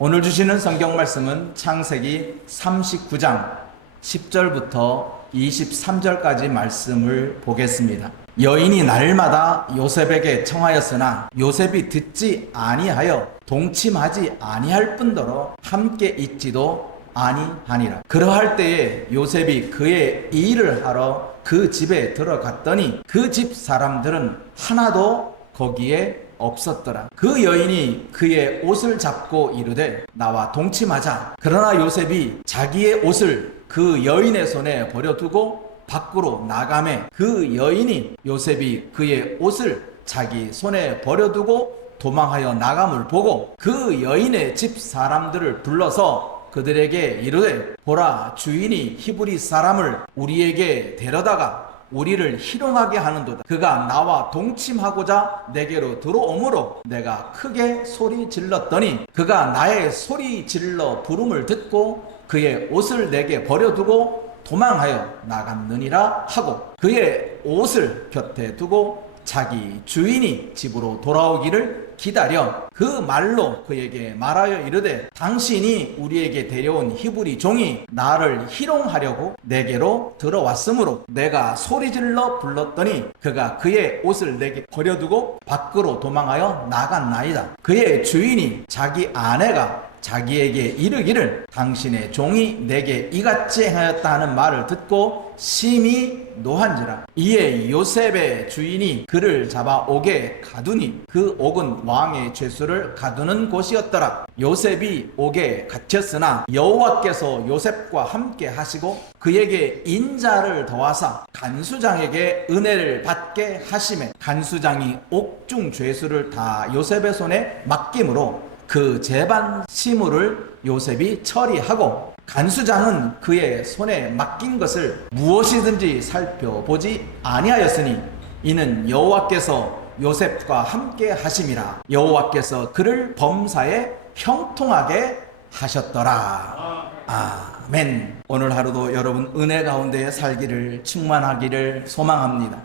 오늘 주시는 성경 말씀은 창세기 39장 10절부터 23절까지 말씀을 보겠습니다. 여인이 날마다 요셉에게 청하였으나 요셉이 듣지 아니하여 동침하지 아니할 뿐더러 함께 있지도 아니하니라. 그러할 때에 요셉이 그의 일을 하러 그 집에 들어갔더니 그 집 사람들은 하나도 거기에 없었더라. 그 여인이 그의 옷을 잡고 이르되 나와 동침하자. 그러나 요셉이 자기의 옷을 그 여인의 손에 버려두고 밖으로 나가매 그 여인이 요셉이 그의 옷을 자기 손에 버려두고 도망하여 나감을 보고 그 여인의 집 사람들을 불러서 그들에게 이르되 보라, 주인이 히브리 사람을 우리에게 데려다가 우리를 희롱하게 하는도다. 그가 나와 동침하고자 내게로 들어오므로 내가 크게 소리 질렀더니 그가 나의 소리 질러 부름을 듣고 그의 옷을 내게 버려두고 도망하여 나갔느니라 하고 그의 옷을 곁에 두고 자기 주인이 집으로 돌아오기를 기다려 그 말로 그에게 말하여 이르되 당신이 우리에게 데려온 히브리 종이 나를 희롱하려고 내게로 들어왔으므로 내가 소리질러 불렀더니 그가 그의 옷을 내게 버려두고 밖으로 도망하여 나갔나이다. 그의 주인이 자기 아내가 자기에게 이르기를 당신의 종이 내게 이같이 하였다 하는 말을 듣고 심히 노한지라. 이에 요셉의 주인이 그를 잡아 옥에 가두니 그 옥은 왕의 죄수를 가두는 곳이었더라. 요셉이 옥에 갇혔으나 여호와께서 요셉과 함께 하시고 그에게 인자를 더하사 간수장에게 은혜를 받게 하시매 간수장이 옥중 죄수를 다 요셉의 손에 맡김으로 그 재반 시물을 요셉이 처리하고 간수장은 그의 손에 맡긴 것을 무엇이든지 살펴보지 아니하였으니 이는 여호와께서 요셉과 함께 하심이라. 여호와께서 그를 범사에 형통하게 하셨더라. 아멘. 오늘 하루도 여러분 은혜 가운데 살기를 충만하기를 소망합니다.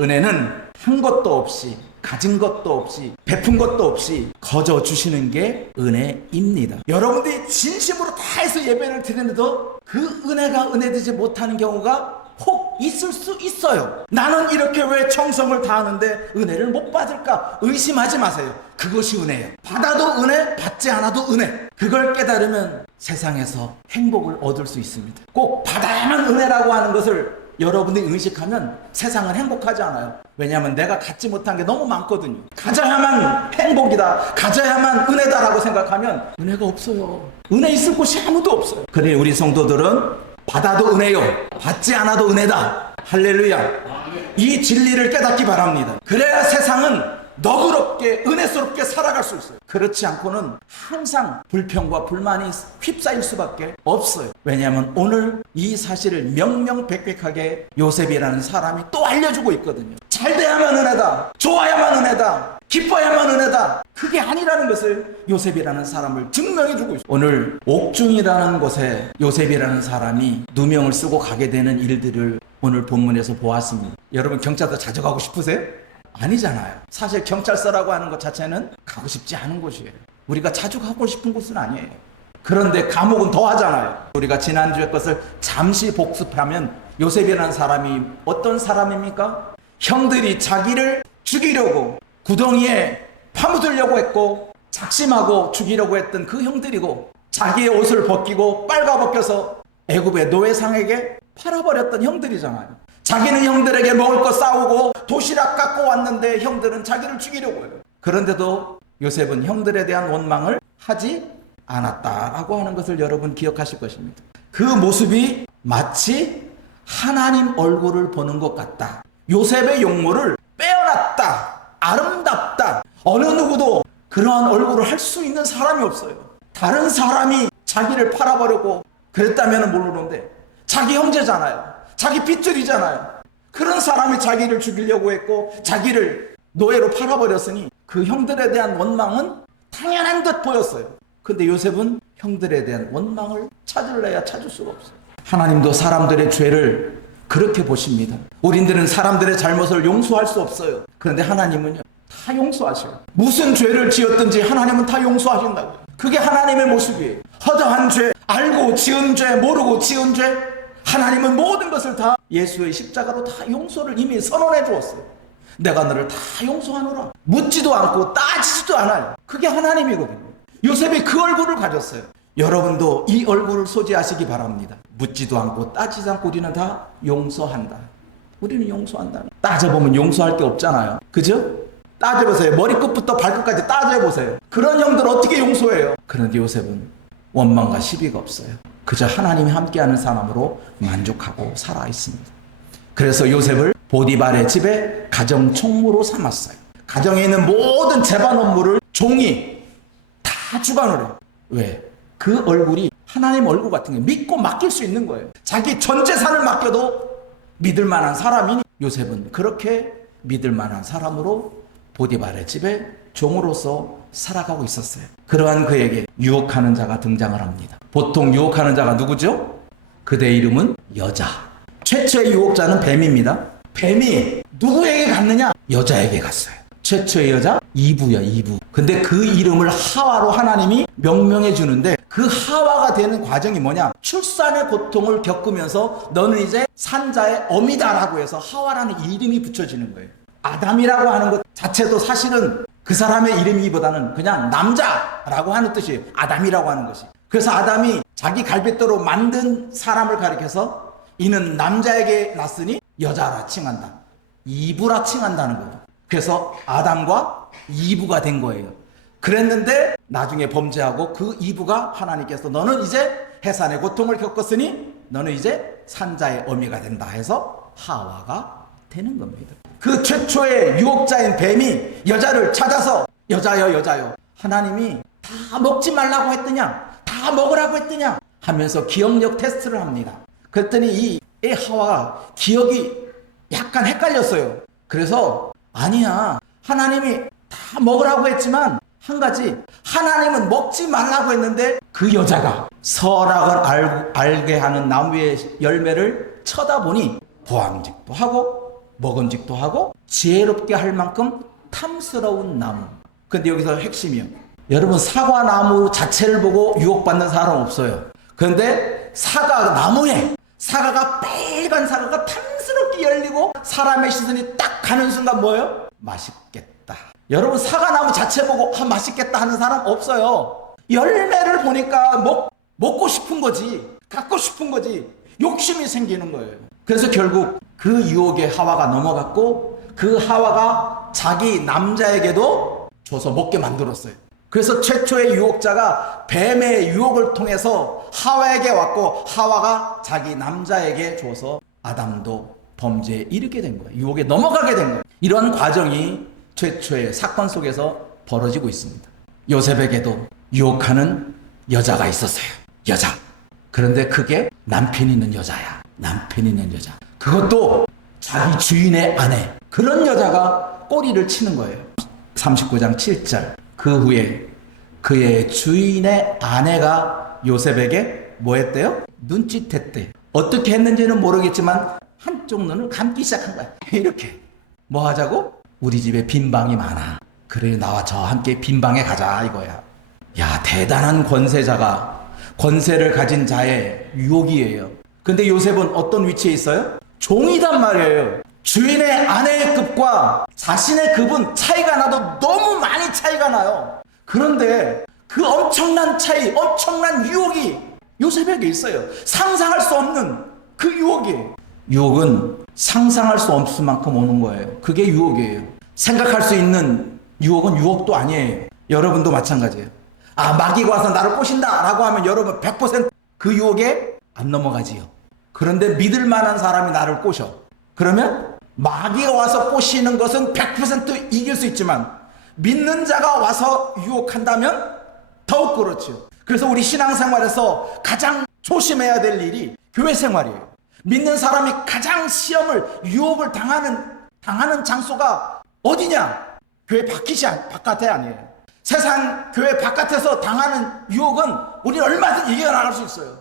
은혜는 한 것도 없이 가진 것도 없이 베푼 것도 없이 거저 주시는 게 은혜입니다. 여러분들이 진심으로 다해서 예배를 드리는데도 그 은혜가 은혜되지 못하는 경우가 혹 있을 수 있어요. 나는 이렇게 왜 정성을 다하는데 은혜를 못 받을까 의심하지 마세요. 그것이 은혜예요. 받아도 은혜, 받지 않아도 은혜. 그걸 깨달으면 세상에서 행복을 얻을 수 있습니다. 꼭 받아야만 은혜라고 하는 것을 여러분들이 의식하면 세상은 행복하지 않아요. 왜냐하면 내가 갖지 못한 게 너무 많거든요. 가져야만 행복이다, 가져야만 은혜다라고 생각하면 은혜가 없어요. 은혜 있을 곳이 아무도 없어요. 그래 우리 성도들은 받아도 은혜요, 받지 않아도 은혜다. 할렐루야. 이 진리를 깨닫기 바랍니다. 그래야 세상은 너그럽게 은혜스럽게 살아갈 수 있어요. 그렇지 않고는 항상 불평과 불만이 휩싸일 수밖에 없어요. 왜냐하면 오늘 이 사실을 명명백백하게 요셉이라는 사람이 또 알려주고 있거든요. 잘 돼야만 은혜다, 좋아야만 은혜다, 기뻐야만 은혜다. 그게 아니라는 것을 요셉이라는 사람을 증명해주고 있어요. 오늘 옥중이라는 곳에 요셉이라는 사람이 누명을 쓰고 가게 되는 일들을 오늘 본문에서 보았습니다. 여러분 경찰서 자주 가고 싶으세요? 아니잖아요. 사실 경찰서라고 하는 것 자체는 가고 싶지 않은 곳이에요. 우리가 자주 가고 싶은 곳은 아니에요. 그런데 감옥은 더 하잖아요. 우리가 지난주에 것을 잠시 복습하면 요셉이라는 사람이 어떤 사람입니까? 형들이 자기를 죽이려고 구덩이에 파묻으려고 했고 작심하고 죽이려고 했던 그 형들이고 자기의 옷을 벗기고 빨가벗겨서 애굽의 노예상에게 팔아버렸던 형들이잖아요. 자기는 형들에게 먹을 거 싸우고 도시락 갖고 왔는데 형들은 자기를 죽이려고 해요. 그런데도 요셉은 형들에 대한 원망을 하지 않았다라고 하는 것을 여러분 기억하실 것입니다. 그 모습이 마치 하나님 얼굴을 보는 것 같다. 요셉의 용모를 빼어났다, 아름답다. 어느 누구도 그러한 얼굴을 할 수 있는 사람이 없어요. 다른 사람이 자기를 팔아버리고 그랬다면 모르는데 자기 형제잖아요. 자기 핏줄이잖아요. 그런 사람이 자기를 죽이려고 했고 자기를 노예로 팔아버렸으니 그 형들에 대한 원망은 당연한 듯 보였어요. 근데 요셉은 형들에 대한 원망을 찾을래야 찾을 수가 없어요. 하나님도 사람들의 죄를 그렇게 보십니다. 우리들은 사람들의 잘못을 용서할 수 없어요. 그런데 하나님은요, 다 용서하셔요. 무슨 죄를 지었든지 하나님은 다 용서하신다고요. 그게 하나님의 모습이에요. 허다한 죄, 알고 지은 죄, 모르고 지은 죄, 하나님은 모든 것을 다 예수의 십자가로 다 용서를 이미 선언해 주었어요. 내가 너를 다 용서하노라. 묻지도 않고 따지지도 않아요. 그게 하나님이거든요. 요셉이 그 얼굴을 가졌어요. 여러분도 이 얼굴을 소지하시기 바랍니다. 묻지도 않고 따지지 않고 우리는 다 용서한다. 우리는 용서한다. 따져보면 용서할 게 없잖아요. 그죠? 따져보세요. 머리끝부터 발끝까지 따져보세요. 그런 형들 어떻게 용서해요? 그런데 요셉은 원망과 시비가 없어요. 그저 하나님이 함께하는 사람으로 만족하고 살아있습니다. 그래서 요셉을 보디발의 집에 가정총무로 삼았어요. 가정에 있는 모든 재반 업무를 종이 다 주관을 해요. 왜? 그 얼굴이 하나님 얼굴 같은 게 믿고 맡길 수 있는 거예요. 자기 전 재산을 맡겨도 믿을 만한 사람이니 요셉은 그렇게 믿을 만한 사람으로 보디발의 집에 종으로서 살아가고 있었어요. 그러한 그에게 유혹하는 자가 등장을 합니다. 보통 유혹하는 자가 누구죠? 그대의 이름은 여자. 최초의 유혹자는 뱀입니다. 뱀이 누구에게 갔느냐? 여자에게 갔어요. 최초의 여자 이브야, 이브. 근데 그 이름을 하와로 하나님이 명명해 주는데 그 하와가 되는 과정이 뭐냐? 출산의 고통을 겪으면서 너는 이제 산자의 어미다라고 해서 하와라는 이름이 붙여지는 거예요. 아담이라고 하는 것 자체도 사실은 그 사람의 이름이보다는 그냥 남자라고 하는 뜻이에요. 아담이라고 하는 것이. 그래서 아담이 자기 갈빗대로 만든 사람을 가리켜서 이는 남자에게 났으니 여자라 칭한다. 이브라 칭한다는 거예요. 그래서 아담과 이브가 된 거예요. 그랬는데 나중에 범죄하고 그 이브가 하나님께서 너는 이제 해산의 고통을 겪었으니 너는 이제 산자의 어미가 된다 해서 하와가 되는 겁니다. 그 최초의 유혹자인 뱀이 여자를 찾아서 여자여 여자여 하나님이 다 먹지 말라고 했더냐 다 먹으라고 했더냐 하면서 기억력 테스트를 합니다. 그랬더니 이 하와가 기억이 약간 헷갈렸어요. 그래서 아니야 하나님이 다 먹으라고 했지만 한 가지 하나님은 먹지 말라고 했는데 그 여자가 선악을 알게 하는 나무의 열매를 쳐다보니 보암직도 하고 먹음직도 하고 지혜롭게 할 만큼 탐스러운 나무. 근데 여기서 핵심이요. 여러분 사과나무 자체를 보고 유혹받는 사람 없어요. 그런데 사과나무에 사과가 빨간 사과가 탐스럽게 열리고 사람의 시선이 딱 가는 순간 뭐예요? 맛있겠다. 여러분 사과나무 자체 보고 맛있겠다 하는 사람 없어요. 열매를 보니까 먹고 싶은 거지. 갖고 싶은 거지. 욕심이 생기는 거예요. 그래서 결국 그 유혹에 하와가 넘어갔고 그 하와가 자기 남자에게도 줘서 먹게 만들었어요. 그래서 최초의 유혹자가 뱀의 유혹을 통해서 하와에게 왔고 하와가 자기 남자에게 줘서 아담도 범죄에 이르게 된 거예요. 유혹에 넘어가게 된 거예요. 이런 과정이 최초의 사건 속에서 벌어지고 있습니다. 요셉에게도 유혹하는 여자가 있었어요. 여자. 그런데 그게 남편 있는 여자야. 남편 있는 여자. 그것도 자기 주인의 아내. 그런 여자가 꼬리를 치는 거예요. 39장 7절. 그 후에 그의 주인의 아내가 요셉에게 뭐 했대요? 눈짓했대. 어떻게 했는지는 모르겠지만 한쪽 눈을 감기 시작한 거야. 이렇게. 뭐 하자고? 우리 집에 빈방이 많아. 그래 나와 저 함께 빈방에 가자 이거야. 야 대단한 권세자가 권세를 가진 자의 유혹이에요. 근데 요셉은 어떤 위치에 있어요? 종이단 말이에요. 주인의 아내의 급과 자신의 급은 차이가 나도 너무 많이 차이가 나요. 그런데 그 엄청난 차이, 엄청난 유혹이 요셉에게 있어요. 상상할 수 없는 그 유혹이에요. 유혹은 상상할 수 없을 만큼 오는 거예요. 그게 유혹이에요. 생각할 수 있는 유혹은 유혹도 아니에요. 여러분도 마찬가지예요. 아 마귀가 와서 나를 꼬신다 라고 하면 여러분 100% 유혹에 안 넘어가지요. 그런데 믿을 만한 사람이 나를 꼬셔. 그러면 마귀가 와서 꼬시는 것은 100% 이길 수 있지만 믿는 자가 와서 유혹한다면 더욱 그렇죠. 그래서 우리 신앙생활에서 가장 조심해야 될 일이 교회 생활이에요. 믿는 사람이 가장 시험을 유혹을 당하는 장소가 어디냐? 교회 바깥에 아니에요. 세상 교회 바깥에서 당하는 유혹은 우리 얼마든 이겨나갈 수 있어요.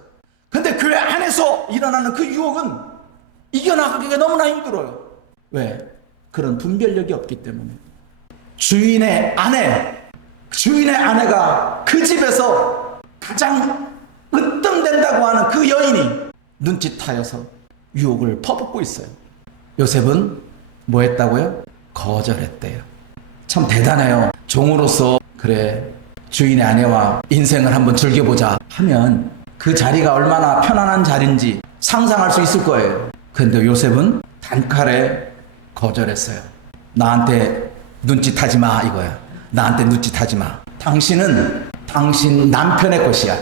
근데 교회 안에서 일어나는 그 유혹은 이겨나가기가 너무나 힘들어요. 왜? 그런 분별력이 없기 때문에. 주인의 아내가 그 집에서 가장 으뜸된다고 하는 그 여인이 눈짓하여서 유혹을 퍼붓고 있어요. 요셉은 뭐 했다고요? 거절했대요. 참 대단해요. 종으로서 그래 주인의 아내와 인생을 한번 즐겨보자 하면 그 자리가 얼마나 편안한 자리인지 상상할 수 있을 거예요. 그런데 요셉은 단칼에 거절했어요. 나한테 눈짓하지 마 이거야. 나한테 눈짓하지 마. 당신은 당신 남편의 것이야.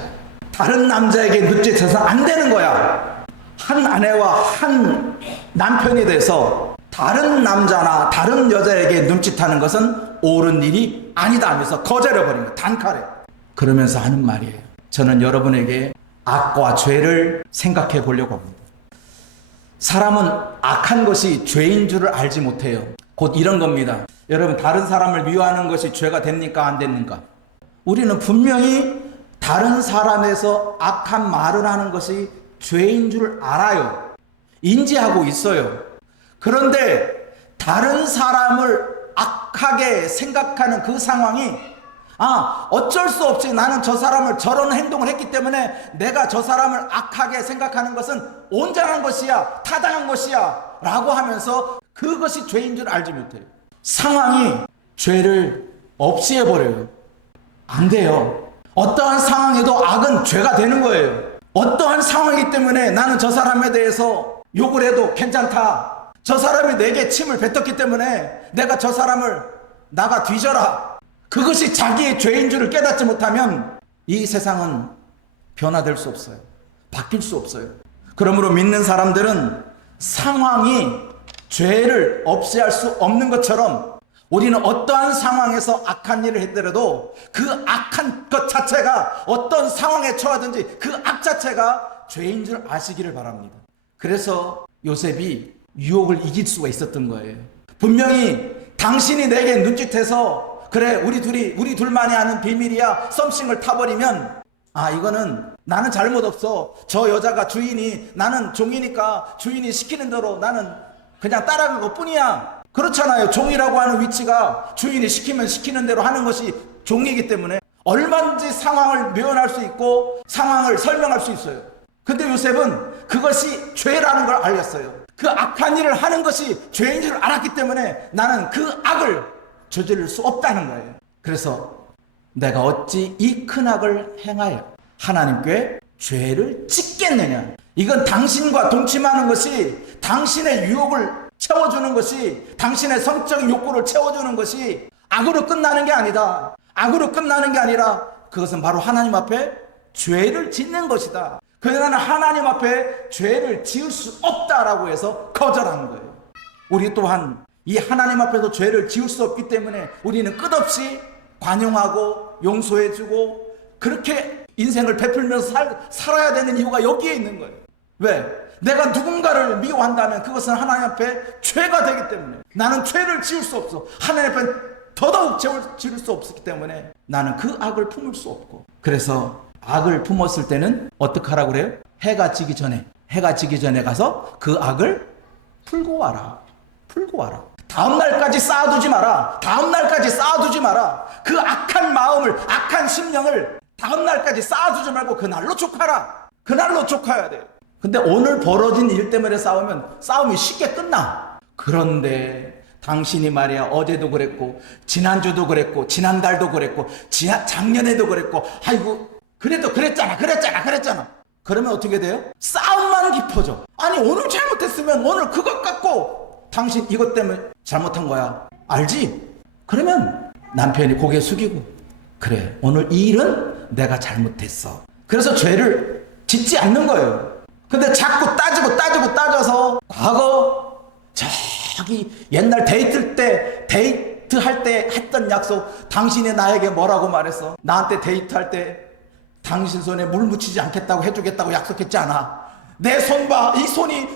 다른 남자에게 눈짓해서 안 되는 거야. 한 아내와 한 남편이 돼서 다른 남자나 다른 여자에게 눈짓하는 것은 옳은 일이 아니다 하면서 거절해버린 거야. 단칼에. 그러면서 하는 말이에요. 저는 여러분에게 악과 죄를 생각해 보려고 합니다. 사람은 악한 것이 죄인 줄을 알지 못해요. 곧 이런 겁니다. 여러분, 다른 사람을 미워하는 것이 죄가 됩니까? 안 됩니까? 우리는 분명히 다른 사람에서 악한 말을 하는 것이 죄인 줄 알아요. 인지하고 있어요. 그런데 다른 사람을 악하게 생각하는 그 상황이 어쩔 수 없이 나는 저 사람을 저런 행동을 했기 때문에 내가 저 사람을 악하게 생각하는 것은 온전한 것이야, 타당한 것이야 라고 하면서 그것이 죄인 줄 알지 못해요. 상황이 죄를 없이 해버려요. 안 돼요. 어떠한 상황에도 악은 죄가 되는 거예요. 어떠한 상황이기 때문에 나는 저 사람에 대해서 욕을 해도 괜찮다. 저 사람이 내게 침을 뱉었기 때문에 내가 저 사람을 나가 뒤져라. 그것이 자기의 죄인 줄을 깨닫지 못하면 이 세상은 변화될 수 없어요. 바뀔 수 없어요. 그러므로 믿는 사람들은 상황이 죄를 없이 할 수 없는 것처럼 우리는 어떠한 상황에서 악한 일을 했더라도 그 악한 것 자체가 어떤 상황에 처하든지 그 악 자체가 죄인 줄 아시기를 바랍니다. 그래서 요셉이 유혹을 이길 수가 있었던 거예요. 분명히 당신이 내게 눈짓해서 그래 우리 둘만이 아는 비밀이야 썸씽을 타버리면 이거는 나는 잘못 없어. 저 여자가 주인이 나는 종이니까 주인이 시키는 대로 나는 그냥 따라간 것 뿐이야. 그렇잖아요. 종이라고 하는 위치가 주인이 시키면 시키는 대로 하는 것이 종이기 때문에 얼마든지 상황을 묘현할 수 있고 상황을 설명할 수 있어요. 근데 요셉은 그것이 죄라는 걸 알렸어요. 그 악한 일을 하는 것이 죄인 줄 알았기 때문에 나는 그 악을 저지를 수 없다는 거예요. 그래서 내가 어찌 이 큰 악을 행하여 하나님께 죄를 짓겠느냐. 이건 당신과 동침하는 것이 당신의 유혹을 채워주는 것이 당신의 성적인 욕구를 채워주는 것이 악으로 끝나는 게 아니다. 악으로 끝나는 게 아니라 그것은 바로 하나님 앞에 죄를 짓는 것이다. 그래서 나는 하나님 앞에 죄를 지을 수 없다라고 해서 거절하는 거예요. 우리 또한 이 하나님 앞에서 죄를 지을 수 없기 때문에 우리는 끝없이 관용하고 용서해주고 그렇게 인생을 베풀면서 살아야 되는 이유가 여기에 있는 거예요. 왜? 내가 누군가를 미워한다면 그것은 하나님 앞에 죄가 되기 때문에 나는 죄를 지을 수 없어. 하나님 앞에 더더욱 죄를 지을 수 없기 때문에 나는 그 악을 품을 수 없고, 그래서 악을 품었을 때는 어떻게 하라고 그래요? 해가 지기 전에 가서 그 악을 풀고 와라. 다음 날까지 쌓아두지 마라. 그 악한 마음을, 악한 심령을 다음 날까지 쌓아두지 말고 그날로 족하라. 그날로 족해야 돼. 근데 오늘 벌어진 일 때문에 싸우면 싸움이 쉽게 끝나. 그런데 당신이 말이야 어제도 그랬고 지난주도 그랬고 지난달도 그랬고 작년에도 그랬고 아이고 그래도 그랬잖아. 그러면 어떻게 돼요? 싸움만 깊어져. 아니 오늘 잘못했으면 오늘 그것 갖고 당신 이것 때문에 잘못한 거야. 알지? 그러면 남편이 고개 숙이고 그래 오늘 이 일은 내가 잘못했어. 그래서 죄를 짓지 않는 거예요. 근데 자꾸 따져서 과거 저기 옛날 데이트할 때 했던 약속 당신이 나에게 뭐라고 말했어? 나한테 데이트할 때 당신 손에 물 묻히지 않겠다고 해주겠다고 약속했지 않아? 내 손 봐. 이 손이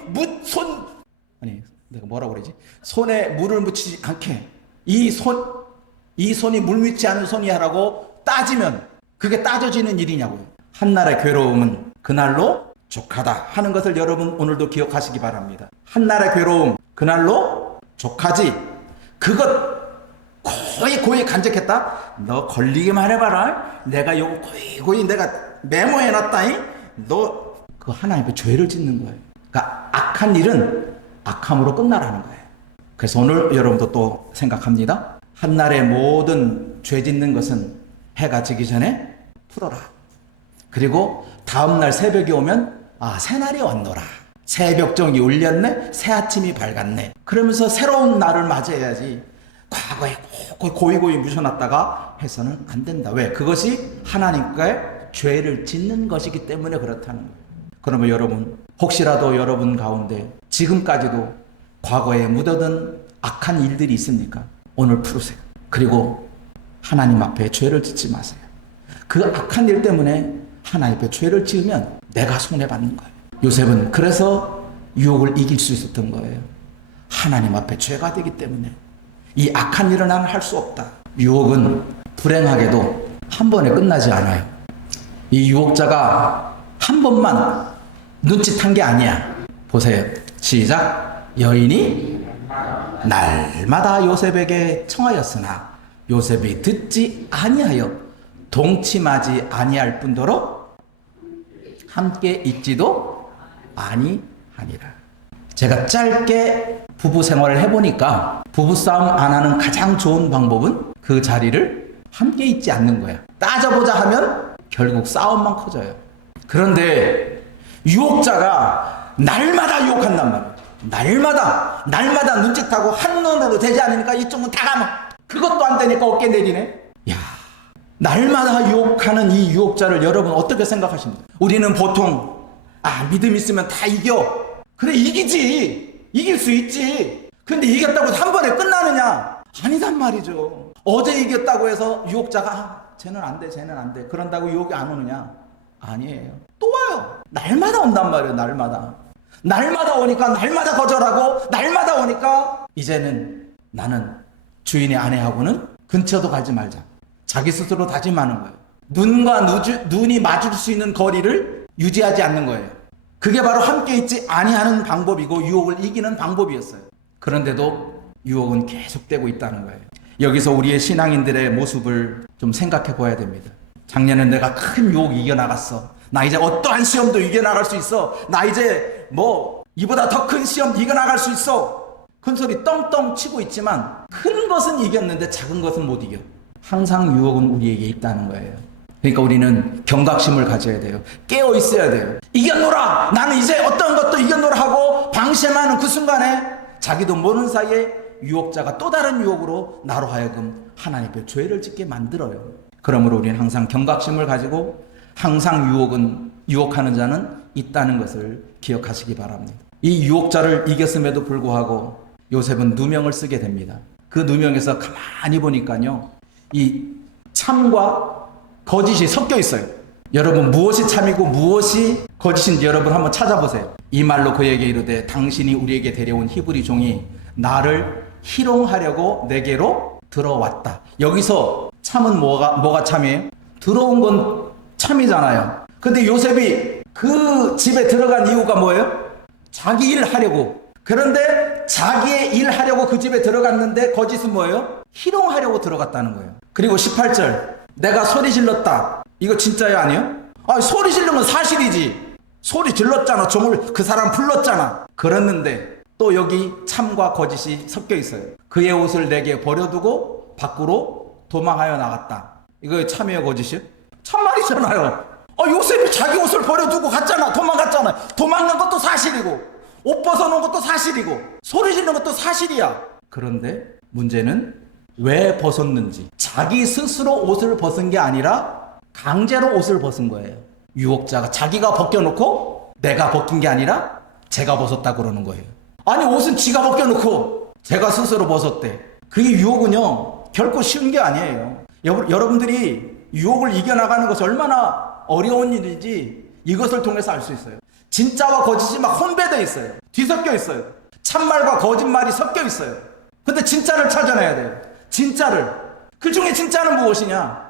내가 뭐라고 그러지? 손에 물을 묻히지 않게 이 손이 물 묻지 않은 손이야라고 따지면 그게 따져지는 일이냐고요. 한날의 괴로움은 그날로 족하다 하는 것을 여러분 오늘도 기억하시기 바랍니다. 한날의 괴로움 그날로 족하지. 그것 고이 간직했다. 너 걸리기만 해봐라. 내가 요거 고이 내가 메모해놨다잉. 너 그 하나님의 죄를 짓는 거예요. 그러니까 악한 일은 악함으로 끝나라는 거예요. 그래서 오늘 여러분도 또 생각합니다. 한날의 모든 죄 짓는 것은 해가 지기 전에 풀어라. 그리고 다음날 새벽이 오면 새날이 왔노라. 새벽종이 울렸네. 새아침이 밝았네. 그러면서 새로운 날을 맞이해야지 과거에 고이 묻혀놨다가 해서는 안 된다. 왜? 그것이 하나님과의 죄를 짓는 것이기 때문에 그렇다는 거예요. 그러면 여러분, 혹시라도 여러분 가운데 지금까지도 과거에 묻어둔 악한 일들이 있습니까? 오늘 풀으세요. 그리고 하나님 앞에 죄를 짓지 마세요. 그 악한 일 때문에 하나님 앞에 죄를 지으면 내가 손해받는 거예요. 요셉은 그래서 유혹을 이길 수 있었던 거예요. 하나님 앞에 죄가 되기 때문에 이 악한 일을 나는 할 수 없다. 유혹은 불행하게도 한 번에 끝나지 않아요. 이 유혹자가 한 번만 눈짓한 게 아니야. 보세요. 시작. 여인이 날마다 요셉에게 청하였으나 요셉이 듣지 아니하여 동침하지 아니할 뿐더러 함께 있지도 아니하니라. 제가 짧게 부부 생활을 해보니까 부부싸움 안 하는 가장 좋은 방법은 그 자리를 함께 있지 않는 거야. 따져보자 하면 결국 싸움만 커져요. 그런데 유혹자가 날마다 유혹한단 말이에요. 날마다 눈짓하고 한눈으로 되지 않으니까 이쪽은 다 가면 그것도 안 되니까 어깨 내리네. 야, 날마다 유혹하는 이 유혹자를 여러분 어떻게 생각하십니까? 우리는 보통 믿음 있으면 다 이겨. 그래, 이기지. 이길 수 있지. 근데 이겼다고 한 번에 끝나느냐? 아니단 말이죠. 어제 이겼다고 해서 유혹자가 쟤는 안 돼. 그런다고 유혹이 안 오느냐? 아니에요. 또 와요. 날마다 온단 말이에요. 날마다 오니까 날마다 거절하고 날마다 오니까 이제는 나는 주인의 아내하고는 근처도 가지 말자. 자기 스스로 다짐하는 거예요. 눈과 눈이 마주칠 수 있는 거리를 유지하지 않는 거예요. 그게 바로 함께 있지 아니하는 방법이고 유혹을 이기는 방법이었어요. 그런데도 유혹은 계속되고 있다는 거예요. 여기서 우리의 신앙인들의 모습을 좀 생각해 보아야 됩니다. 작년에 내가 큰 유혹 이겨나갔어. 나 이제 어떠한 시험도 이겨나갈 수 있어. 나 이제 이보다 더 큰 시험 이겨나갈 수 있어. 큰 소리 떵떵 치고 있지만 큰 것은 이겼는데 작은 것은 못 이겨. 항상 유혹은 우리에게 있다는 거예요. 그러니까 우리는 경각심을 가져야 돼요. 깨어 있어야 돼요. 이겼노라. 나는 이제 어떤 것도 이겼노라 하고 방심하는 그 순간에 자기도 모르는 사이에 유혹자가 또 다른 유혹으로 나로 하여금 하나님께 죄를 짓게 만들어요. 그러므로 우리는 항상 경각심을 가지고 항상 유혹하는 자는 있다는 것을 기억하시기 바랍니다. 이 유혹자를 이겼음에도 불구하고 요셉은 누명을 쓰게 됩니다. 그 누명에서 가만히 보니까요, 이 참과 거짓이 섞여 있어요. 여러분, 무엇이 참이고 무엇이 거짓인지 여러분 한번 찾아보세요. 이 말로 그에게 이르되 당신이 우리에게 데려온 히브리 종이 나를 희롱하려고 내게로 들어왔다. 여기서 참은 뭐가 참이에요? 들어온 건 참이잖아요. 근데 요셉이 그 집에 들어간 이유가 뭐예요? 자기 일 하려고. 그런데 자기의 일 하려고 그 집에 들어갔는데 거짓은 뭐예요? 희롱하려고 들어갔다는 거예요. 그리고 18절, 내가 소리 질렀다. 이거 진짜예요, 아니에요? 소리 지른 건 사실이지. 소리 질렀잖아. 종을 그 사람 불렀잖아. 그랬는데 또 여기 참과 거짓이 섞여 있어요. 그의 옷을 내게 버려두고 밖으로 도망하여 나갔다. 이거 참이에요, 거짓이요? 참말이잖아요. 요셉이 자기 옷을 버려두고 갔잖아. 도망갔잖아. 도망간 것도 사실이고 옷 벗어놓은 것도 사실이고 소리 지르는 것도 사실이야. 그런데 문제는 왜 벗었는지. 자기 스스로 옷을 벗은 게 아니라 강제로 옷을 벗은 거예요. 유혹자가 자기가 벗겨놓고 내가 벗긴 게 아니라 제가 벗었다 그러는 거예요. 아니, 옷은 지가 벗겨놓고 제가 스스로 벗었대. 그게 유혹은요 결코 쉬운 게 아니에요. 여러분들이 유혹을 이겨나가는 것이 얼마나 어려운 일인지 이것을 통해서 알 수 있어요. 진짜와 거짓이 막 혼배되어 있어요. 뒤섞여 있어요. 참말과 거짓말이 섞여 있어요. 근데 진짜를 찾아내야 돼요. 진짜를. 그 중에 진짜는 무엇이냐?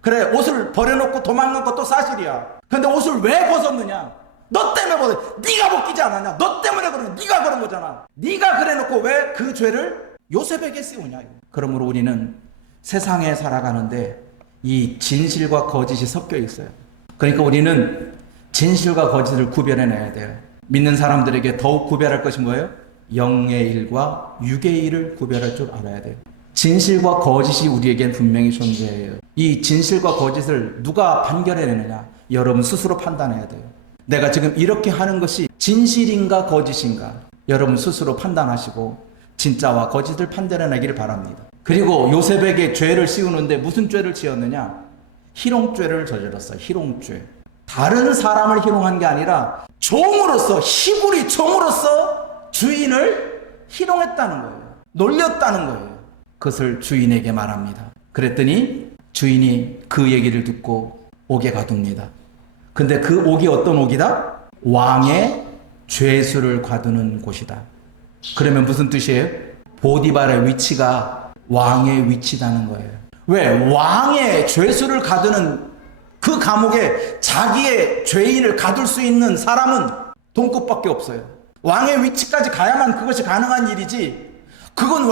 그래, 옷을 버려놓고 도망간 것도 사실이야. 근데 옷을 왜 벗었느냐? 너 때문에 벗어. 네가 벗기지 않았냐? 너 때문에 그런, 네가 그런 거잖아. 네가 그래놓고 왜 그 죄를 요셉에게 쓰우냐. 그러므로 우리는 세상에 살아가는데 이 진실과 거짓이 섞여 있어요. 그러니까 우리는 진실과 거짓을 구별해내야 돼요. 믿는 사람들에게 더욱 구별할 것이 뭐예요? 영의 일과 육의 일을 구별할 줄 알아야 돼요. 진실과 거짓이 우리에겐 분명히 존재해요. 이 진실과 거짓을 누가 판결해내느냐? 여러분 스스로 판단해야 돼요. 내가 지금 이렇게 하는 것이 진실인가 거짓인가? 여러분 스스로 판단하시고 진짜와 거짓을 판단해내기를 바랍니다. 그리고 요셉에게 죄를 씌우는데 무슨 죄를 지었느냐? 희롱죄를 저질렀어요. 희롱죄. 다른 사람을 희롱한 게 아니라 종으로서, 히브리 종으로서 주인을 희롱했다는 거예요. 놀렸다는 거예요. 그것을 주인에게 말합니다. 그랬더니 주인이 그 얘기를 듣고 옥에 가둡니다. 근데 그 옥이 어떤 옥이다? 왕의 죄수를 가두는 곳이다. 그러면 무슨 뜻이에요? 보디발의 위치가 왕의 위치다는 거예요. 왜? 왕의 죄수를 가두는 그 감옥에 자기의 죄인을 가둘 수 있는 사람은 동급밖에 없어요. 왕의 위치까지 가야만 그것이 가능한 일이지, 그건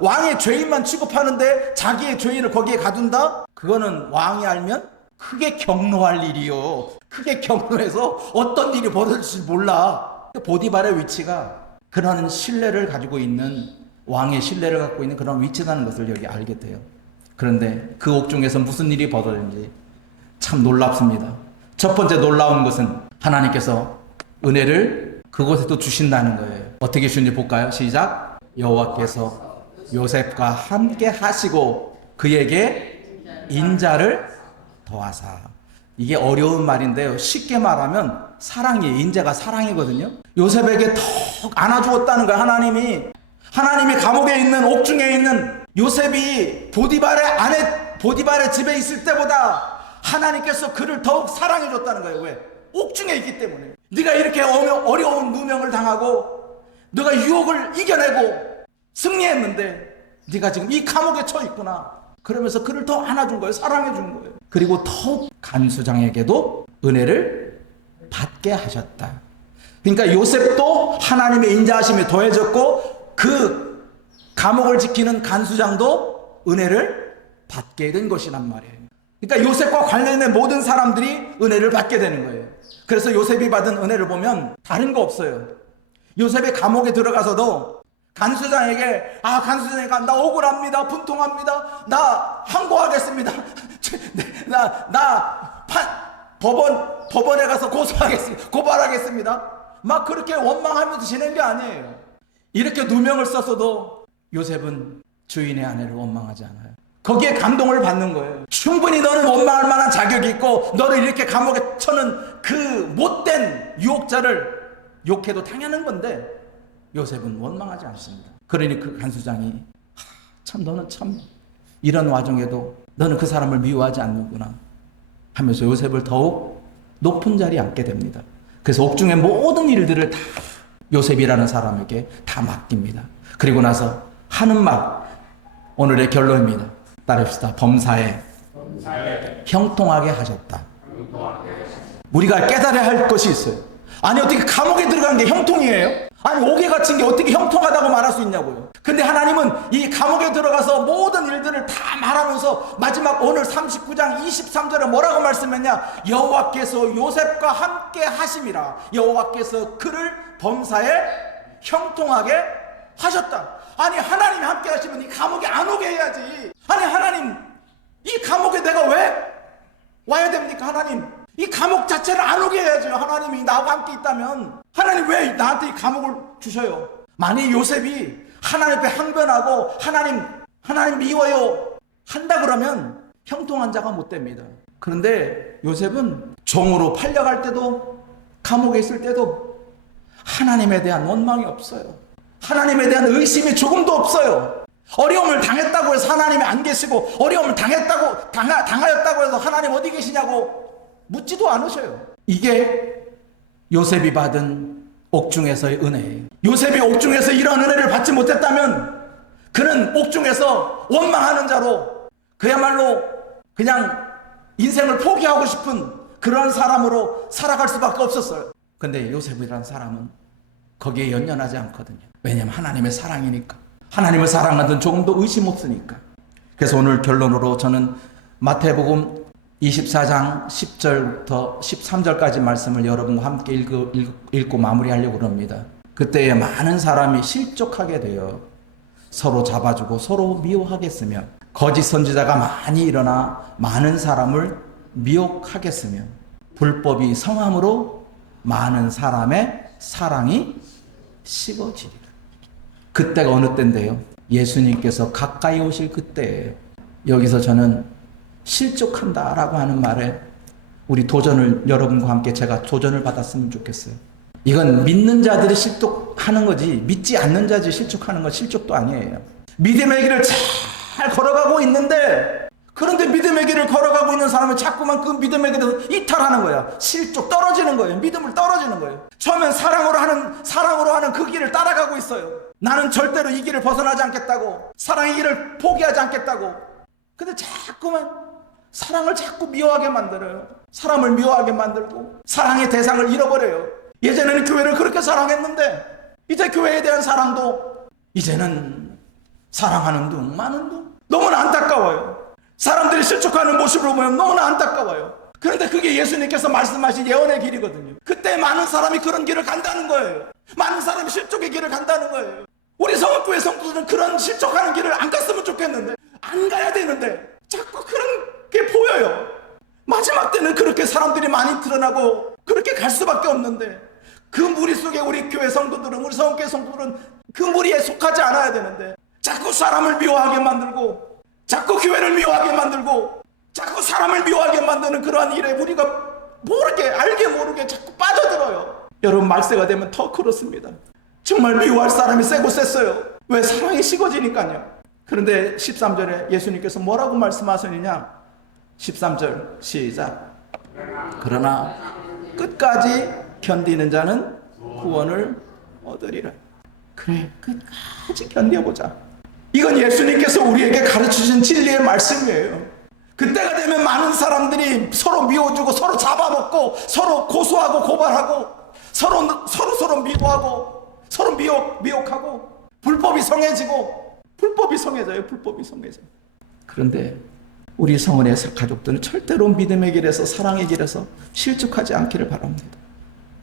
왕의 죄인만 취급하는데 자기의 죄인을 거기에 가둔다? 그거는 왕이 알면 크게 경노할 일이요. 크게 경노해서 어떤 일이 벌어질지 몰라. 보디발의 위치가 그런 신뢰를 가지고 있는, 왕의 신뢰를 갖고 있는 그런 위치라는 것을 여기 알게 돼요. 그런데 그 옥중에서 무슨 일이 벌어지는지 참 놀랍습니다. 첫 번째 놀라운 것은 하나님께서 은혜를 그곳에도 주신다는 거예요. 어떻게 주는지 볼까요? 시작. 여호와께서 요셉과 함께 하시고 그에게 인자를 더하사. 이게 어려운 말인데요. 쉽게 말하면 사랑이에요. 인자가 사랑이거든요. 요셉에게 더 안아주었다는 거예요. 하나님이 감옥에 있는, 옥중에 있는 요셉이 보디발의 집에 있을 때보다 하나님께서 그를 더욱 사랑해 줬다는 거예요. 왜? 옥중에 있기 때문에. 네가 이렇게 어려운 누명을 당하고 네가 유혹을 이겨내고 승리했는데 네가 지금 이 감옥에 처 있구나. 그러면서 그를 더 안아준 거예요. 사랑해 준 거예요. 그리고 더욱 간수장에게도 은혜를 받게 하셨다. 그러니까 요셉도 하나님의 인자하심이 더해졌고 그 감옥을 지키는 간수장도 은혜를 받게 된 것이란 말이에요. 그러니까 요셉과 관련된 모든 사람들이 은혜를 받게 되는 거예요. 그래서 요셉이 받은 은혜를 보면 다른 거 없어요. 요셉이 감옥에 들어가서도 간수장에게, 간수장이가 나 억울합니다. 분통합니다. 나 항고하겠습니다. 법원에 가서 고발하겠습니다. 막 그렇게 원망하면서 지낸 게 아니에요. 이렇게 누명을 썼어도 요셉은 주인의 아내를 원망하지 않아요. 거기에 감동을 받는 거예요. 충분히 너는 원망할 만한 자격이 있고 너를 이렇게 감옥에 쳐는 그 못된 유혹자를 욕해도 당연한 건데 요셉은 원망하지 않습니다. 그러니 그 간수장이 참 너는 참 이런 와중에도 너는 그 사람을 미워하지 않는구나 하면서 요셉을 더욱 높은 자리에 앉게 됩니다. 그래서 옥중의 모든 일들을 다 요셉이라는 사람에게 다 맡깁니다. 그리고 나서 하는 말, 오늘의 결론입니다. 따릅시다. 범사에 형통하게 하셨다. 우리가 깨달아야 할 것이 있어요. 아니 어떻게 감옥에 들어간 게 형통이에요? 아니 옥에 갇힌 게 어떻게 형통하다고 말할 수 있냐고요. 근데 하나님은 이 감옥에 들어가서 모든 일들을 다 말하면서 마지막 오늘 39장 23절에 뭐라고 말씀했냐? 여호와께서 요셉과 함께 하심이라. 여호와께서 그를 범사에 형통하게 하셨다. 아니 하나님이 함께 하시면 이 감옥에 안 오게 해야지. 아니 하나님, 이 감옥에 내가 왜 와야 됩니까? 하나님, 이 감옥 자체를 안 오게 해야죠. 하나님이 나와 함께 있다면. 하나님 왜 나한테 이 감옥을 주셔요? 만약 요셉이 하나님 앞에 항변하고 하나님 미워요 한다 그러면 형통한 자가 못 됩니다. 그런데 요셉은 종으로 팔려갈 때도 감옥에 있을 때도 하나님에 대한 원망이 없어요. 하나님에 대한 의심이 조금도 없어요. 어려움을 당했다고 해서 하나님이 안 계시고, 어려움을 당하였다고 해서 하나님 어디 계시냐고 묻지도 않으셔요. 이게 요셉이 받은 옥중에서의 은혜예요. 요셉이 옥중에서 이런 은혜를 받지 못했다면 그는 옥중에서 원망하는 자로, 그야말로 그냥 인생을 포기하고 싶은 그런 사람으로 살아갈 수밖에 없었어요. 근데 요셉이라는 사람은 거기에 연연하지 않거든요. 왜냐하면 하나님의 사랑이니까. 하나님을 사랑하든 조금도 의심 없으니까. 그래서 오늘 결론으로 저는 마태복음 24장 10절부터 13절까지 말씀을 여러분과 함께 읽고 마무리하려고 합니다. 그때에 많은 사람이 실족하게 되어 서로 잡아주고 서로 미워하겠으며 거짓 선지자가 많이 일어나 많은 사람을 미혹하겠으며 불법이 성함으로 많은 사람의 사랑이 식어지리라. 그때가 어느 때인데요? 예수님께서 가까이 오실 그때예요. 여기서 저는 실족한다라고 하는 말에 우리 도전을 여러분과 함께 제가 도전을 받았으면 좋겠어요. 이건 믿는 자들이 실족하는 거지 믿지 않는 자들이 실족하는 건 실족도 아니에요. 믿음의 길을 잘 걸어가고 있는데 그런데 믿음의 길을 걸어가고 있는 사람은 자꾸만 그 믿음의 길에서 이탈하는 거야. 실족 떨어지는 거예요. 믿음을 떨어지는 거예요. 처음엔 사랑으로 하는 그 길을 따라가고 있어요. 나는 절대로 이 길을 벗어나지 않겠다고. 사랑의 길을 포기하지 않겠다고. 근데 자꾸만 사랑을 자꾸 미워하게 만들어요. 사람을 미워하게 만들고 사랑의 대상을 잃어버려요. 예전에는 교회를 그렇게 사랑했는데 이제 교회에 대한 사랑도 이제는 사랑하는 둥 마는 둥. 너무나 안타까워요. 사람들이 실족하는 모습으로 보면 너무나 안타까워요. 그런데 그게 예수님께서 말씀하신 예언의 길이거든요. 그때 많은 사람이 그런 길을 간다는 거예요. 많은 사람이 실족의 길을 간다는 거예요. 우리 성교회 성도들은 그런 실족하는 길을 안 갔으면 좋겠는데 안 가야 되는데 자꾸 그런 게 보여요. 마지막 때는 그렇게 사람들이 많이 드러나고 그렇게 갈 수밖에 없는데 그 무리 속에 우리 교회 성도들은 우리 성교회 성도들은 그 무리에 속하지 않아야 되는데 자꾸 사람을 미워하게 만들고 자꾸 교회를 미워하게 만들고 자꾸 사람을 미워하게 만드는 그러한 일에 우리가 모르게 알게 모르게 자꾸 빠져들어요. 여러분 말세가 되면 더 그렇습니다. 정말 미워할 사람이 세고 셌어요. 왜? 사랑이 식어지니까요. 그런데 13절에 예수님께서 뭐라고 말씀하시느냐? 13절 시작. 그러나 끝까지 견디는 자는 구원을 얻으리라. 그래, 끝까지 견뎌보자. 이건 예수님께서 우리에게 가르치신 진리의 말씀이에요. 그때가 되면 많은 사람들이 서로 미워주고 서로 잡아먹고 서로 고소하고 고발하고 서로 미워하고 서로 미혹하고 불법이 성해지고 불법이 성해져요. 그런데 우리 성원의 가족들은 절대로 믿음의 길에서 사랑의 길에서 실족하지 않기를 바랍니다.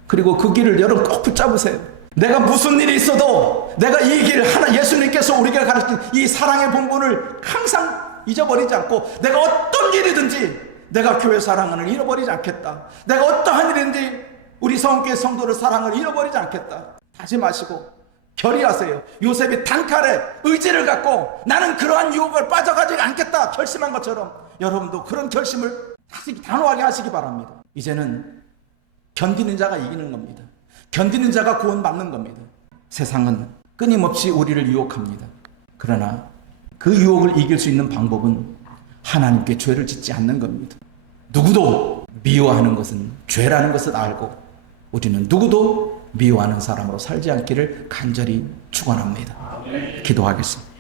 그리고 그 길을 여러분 꼭 붙잡으세요. 내가 무슨 일이 있어도 내가 이 길 하나 예수님께서 우리에게 가르친 이 사랑의 본분을 항상 잊어버리지 않고 내가 어떤 일이든지 내가 교회 사랑을 잃어버리지 않겠다. 내가 어떠한 일인지 우리 성교회 성도를 사랑을 잃어버리지 않겠다. 다짐하시고 결의하세요. 요셉이 단칼에 의지를 갖고 나는 그러한 유혹을 빠져가지 않겠다 결심한 것처럼 여러분도 그런 결심을 단호하게 하시기 바랍니다. 이제는 견디는 자가 이기는 겁니다. 견디는 자가 구원받는 겁니다. 세상은 끊임없이 우리를 유혹합니다. 그러나 그 유혹을 이길 수 있는 방법은 하나님께 죄를 짓지 않는 겁니다. 누구도 미워하는 것은 죄라는 것을 알고 우리는 누구도 미워하는 사람으로 살지 않기를 간절히 축원합니다. 기도하겠습니다.